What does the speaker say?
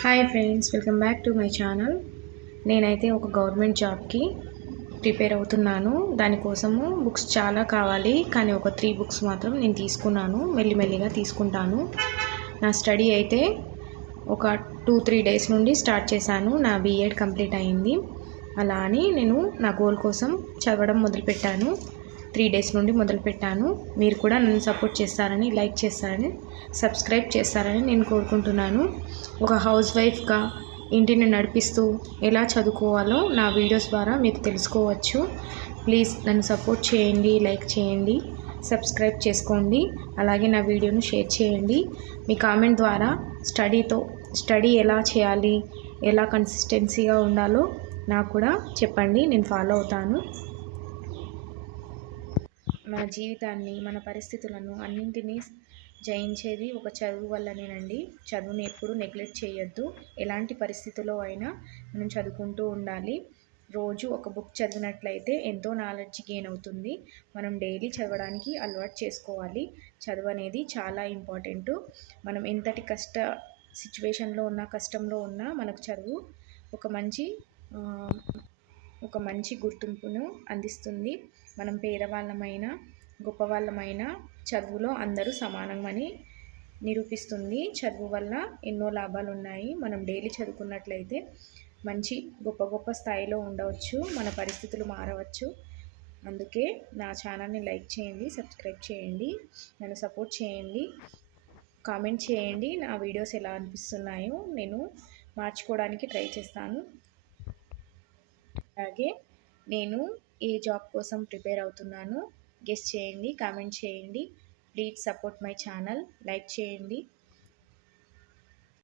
Hi friends, welcome back to my channel. నేనైతే ఒక government జాబ్కి ప్రిపేర్ అవుతున్నాను. దానికోసము బుక్స్ చాలా కావాలి, కానీ ఒక 3 బుక్స్ మాత్రం నేను తీసుకున్నాను. మెల్లిమెల్లిగా తీసుకుంటాను. నా స్టడీ అయితే ఒక 2-3 డేస్ నుండి స్టార్ట్ చేశాను. నా బీఎడ్ కంప్లీట్ అయింది. అలా అని నేను నా గోల్ కోసం చదవడం మొదలుపెట్టాను. 3 డేస్ నుండి మొదలుపెట్టాను. మీరు కూడా నన్ను సపోర్ట్ చేస్తారని, లైక్ చేస్తారని, సబ్స్క్రైబ్ చేస్తారని నేను కోరుకుంటున్నాను. ఒక హౌస్ వైఫ్గా ఇంటిని నడిపిస్తూ ఎలా చదువుకోవాలో నా వీడియోస్ ద్వారా మీకు తెలుసుకోవచ్చు. ప్లీజ్ నన్ను సపోర్ట్ చేయండి, లైక్ చేయండి, సబ్స్క్రైబ్ చేసుకోండి. అలాగే నా వీడియోను షేర్ చేయండి. మీ కామెంట్ ద్వారా స్టడీ ఎలా చేయాలి, ఎలా కన్సిస్టెన్సీగా ఉండాలో నాకు కూడా చెప్పండి. నేను ఫాలో అవుతాను. మన జీవితాన్ని, మన పరిస్థితులను అన్నింటినీ జయించేది ఒక చదువు వల్లనేనండి. చదువుని ఎప్పుడు నెగ్లెక్ట్ చేయొద్దు. ఎలాంటి పరిస్థితుల్లో అయినా మనం చదువుకుంటూ ఉండాలి. రోజు ఒక బుక్ చదివినట్లయితే ఎంతో నాలెడ్జ్ గెయిన్ అవుతుంది. మనం డైలీ చదవడానికి అలవాటు చేసుకోవాలి. చదువు అనేది చాలా ఇంపార్టెంటు. మనం ఎంతటి సిచ్యువేషన్లో ఉన్నా, కష్టంలో ఉన్నా మనకు చదువు ఒక మంచి గుర్తింపును అందిస్తుంది. మనం పేదవాళ్ళమైనా, గొప్పవాళ్ళమైనా చదువులో అందరూ సమానమని నిరూపిస్తుంది. చదువు వల్ల ఎన్నో లాభాలు ఉన్నాయి. మనం డైలీ చదువుకున్నట్లయితే మంచి గొప్ప గొప్ప స్థాయిలో ఉండవచ్చు. మన పరిస్థితులు మారవచ్చు. అందుకే నా ఛానల్ని లైక్ చేయండి, సబ్స్క్రైబ్ చేయండి, నన్ను సపోర్ట్ చేయండి, కామెంట్ చేయండి. నా వీడియోస్ ఎలా అనిపిస్తున్నాయో నేను మార్చుకోవడానికి ట్రై చేస్తాను. అలాగే నేను ఏ జాబ్ కోసం ప్రిపేర్ అవుతున్నానో గెస్ చేయండి, కామెంట్ చేయండి. Please support my channel, like చేయండి,